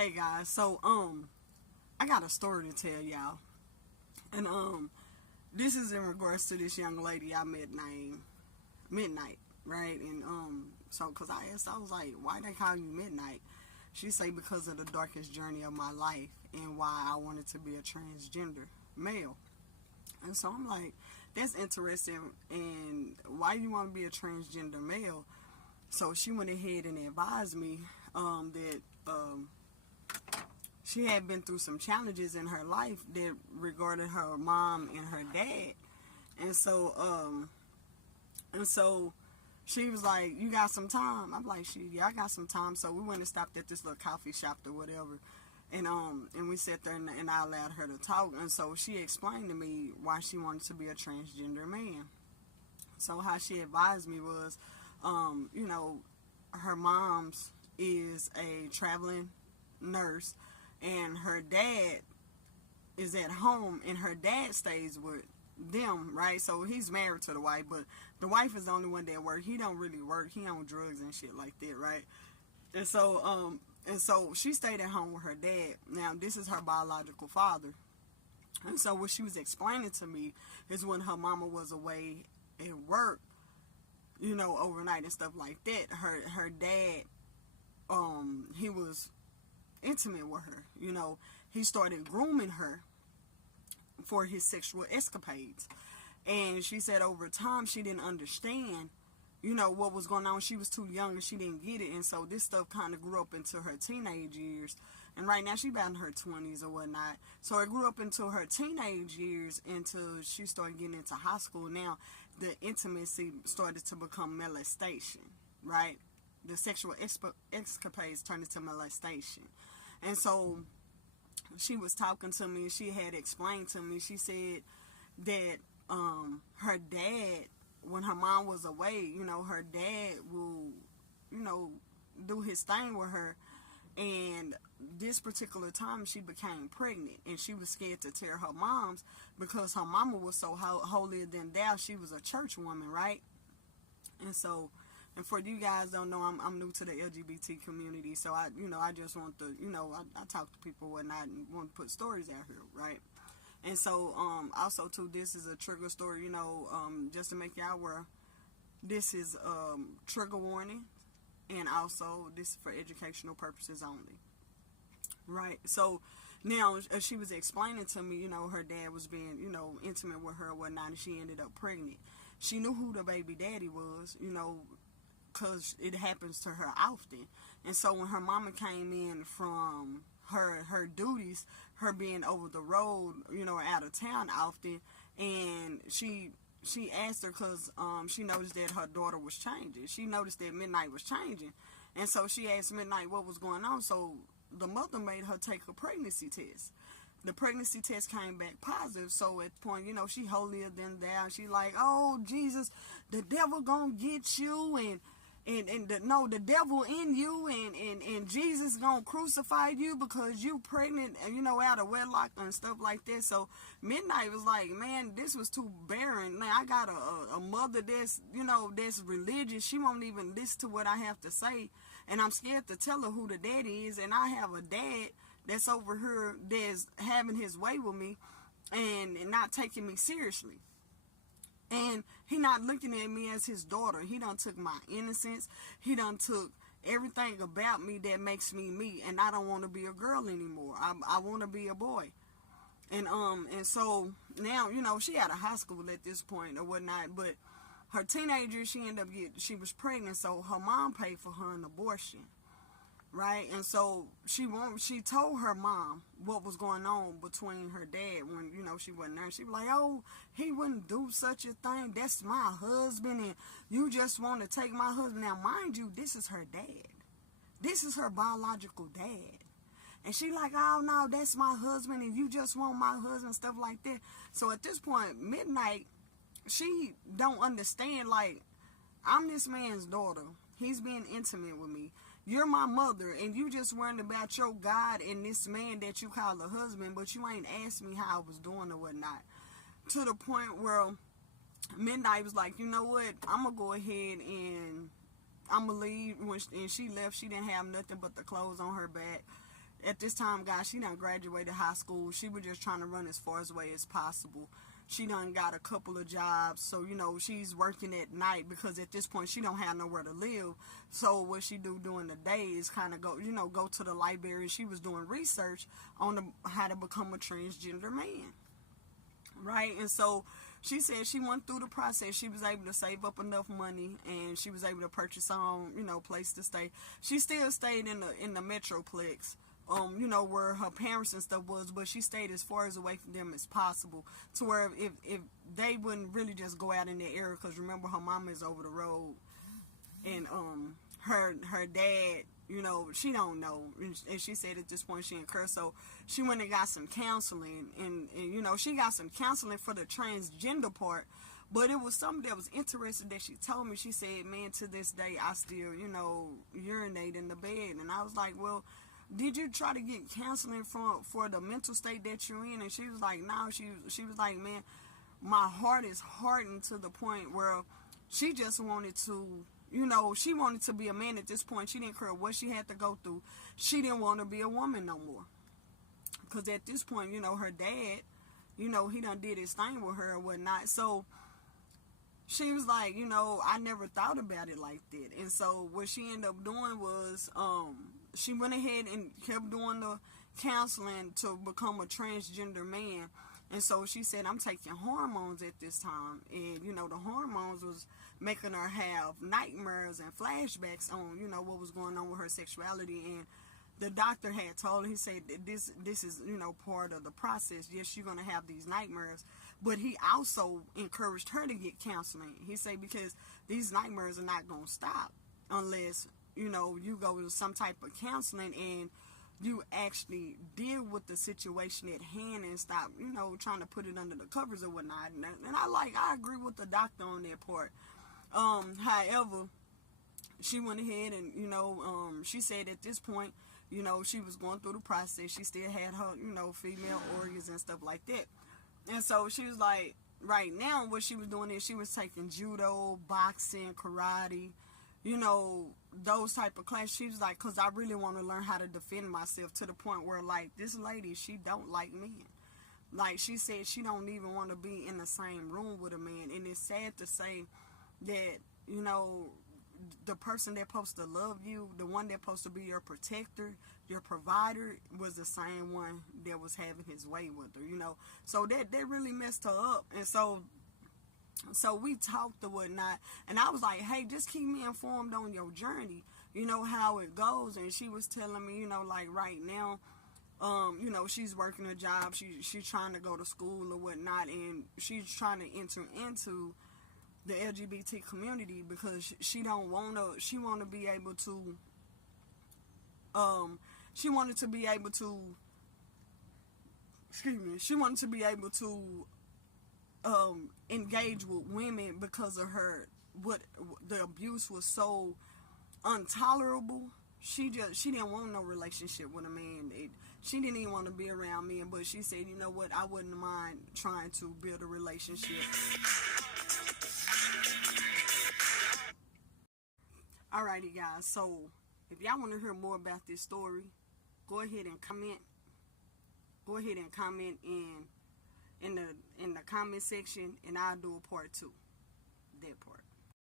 Hey guys, so I got a story to tell y'all. And this is in regards to this young lady I met named Midnight, right? And so cuz I was like, "Why they call you Midnight?" She say because of the darkest journey of my life and why I wanted to be a transgender male. And so I'm like, that's interesting, and why you want to be a transgender male? So she went ahead and advised me that she had been through some challenges in her life that regarded her mom and her dad. And so she was like, "You got some time?" I'm like, "Yeah, I got some time." So we went and stopped at this little coffee shop or whatever. And we sat there and I allowed her to talk. And so she explained to me why she wanted to be a transgender man. So how she advised me was, her mom's is a traveling nurse, and her dad is at home, and her dad stays with them, right? So he's married to the wife, but the wife is the only one that work. He don't really work. He on drugs and shit like that, right? And so she stayed at home with her dad. Now this is her biological father. And so what she was explaining to me is when her mama was away at work, overnight and stuff like that, her dad, he was intimate with her. He started grooming her for his sexual escapades. And she said over time she didn't understand, what was going on. She was too young and she didn't get it. And so this stuff kind of grew up into her teenage years. And right now she's about in her 20s or whatnot. So it grew up into her teenage years until she started getting into high school. Now the intimacy started to become molestation, right? The sexual escapades turned into molestation. And so she was talking to me and she had explained to me, she said that her dad, when her mom was away, her dad will, do his thing with her. And this particular time she became pregnant and she was scared to tell her moms because her mama was so holier than thou. She was a church woman, right? And so, and for you guys don't know, I'm new to the LGBT community, so I just want to, I talk to people and whatnot and want to put stories out here, right? And so, also too, this is a trigger story, just to make y'all aware, this is trigger warning, and also this is for educational purposes only, right? So now, as she was explaining to me, her dad was being, intimate with her and whatnot, and she ended up pregnant. She knew who the baby daddy was, because it happens to her often. And so when her mama came in from her duties, her being over the road, out of town often, and she asked her because she noticed that her daughter was changing. She noticed that Midnight was changing. And so she asked Midnight what was going on. So the mother made her take a pregnancy test. The pregnancy test came back positive. So at the point, she holier than thou. She like, "Oh, Jesus, the devil gonna get you, and the devil in you, and Jesus gonna crucify you because you pregnant, out of wedlock and stuff like that." So Midnight was like, "Man, this was too barren. Man, I got a mother that's, that's religious. She won't even listen to what I have to say, and I'm scared to tell her who the daddy is, and I have a dad that's over here that's having his way with me and not taking me seriously. And he not looking at me as his daughter. He done took my innocence. He done took everything about me that makes me me. And I don't want to be a girl anymore. I want to be a boy." And so now, she out of high school at this point or whatnot. But her teenager, she was pregnant. So her mom paid for her an abortion. Right? And so she told her mom what was going on between her dad when, she wasn't there. She was like, "Oh, he wouldn't do such a thing. That's my husband, and you just want to take my husband." Now, mind you, this is her dad. This is her biological dad. And she like, "Oh, no, that's my husband, and you just want my husband," stuff like that. So at this point, Midnight, she don't understand, like, I'm this man's daughter. He's being intimate with me. You're my mother, and you just worrying about your God and this man that you call a husband, but you ain't asked me how I was doing or whatnot. To the point where Midnight was like, "You know what? I'm going to go ahead and I'm going to leave." And she left. She didn't have nothing but the clothes on her back. at this time, guys, she done graduated high school. She was just trying to run as far away as possible. She done got a couple of jobs, so, you know, she's working at night because at this point she don't have nowhere to live. So what she do during the day is kind of go, you know, go to the library. She was doing research on how to become a transgender man, right? And so she said she went through the process. She was able to save up enough money, and she was able to purchase her own, you know, place to stay. She still stayed in the Metroplex, you know, where her parents and stuff was, but she stayed as far as away from them as possible, to where if they wouldn't really just go out in the area, because remember, her mama is over the road, and her dad, you know, she don't know, and she said at this point she encouraged, so she went and got some counseling, and you know, she got some counseling for the transgender part. But it was something that was interesting that she told me. She said, man, to this day I still, you know, urinate in the bed. And I was like, well, did you try to get counseling for the mental state that you're in? And she was like, no. She was like, man, my heart is hardened to the point where she just wanted to, you know, she wanted to be a man at this point. She didn't care what she had to go through. She didn't want to be a woman no more. Because at this point, you know, her dad, you know, he done did his thing with her or whatnot. So she was like, you know, I never thought about it like that. And so what she ended up doing was, she went ahead and kept doing the counseling to become a transgender man. And so she said, I'm taking hormones at this time. And, you know, the hormones was making her have nightmares and flashbacks on, you know, what was going on with her sexuality. And the doctor had told her, he said, this is, you know, part of the process. Yes, you're going to have these nightmares. But he also encouraged her to get counseling. He said, because these nightmares are not going to stop unless, you know, you go to some type of counseling and you actually deal with the situation at hand and stop, you know, trying to put it under the covers or whatnot. And I agree with the doctor on that part. However, she went ahead and, you know, she said at this point, you know, she was going through the process. She still had her, you know, female organs and stuff like that. And so she was like, right now, what she was doing is she was taking judo, boxing, karate, you know, those type of classes. She was like, because I really want to learn how to defend myself, to the point where, like, this lady, she don't like men. Like, she said she don't even want to be in the same room with a man. And it's sad to say that, you know, the person that's supposed to love you, the one that's supposed to be your protector, your provider, was the same one that was having his way with her, you know. So that really messed her up. And so we talked or whatnot, and I was like, hey, just keep me informed on your journey, you know, how it goes. And she was telling me, you know, like right now, you know, she's working a job, she's trying to go to school or whatnot, and she's trying to enter into the LGBT community because she want to be able to, she wanted to be able to engage with women because of the abuse was so intolerable. She didn't want no relationship with a man. She didn't even want to be around men, but she said, you know what, I wouldn't mind trying to build a relationship. Alrighty, guys, so if y'all want to hear more about this story, go ahead and comment in the comment section, and I'll do a part 2, that part.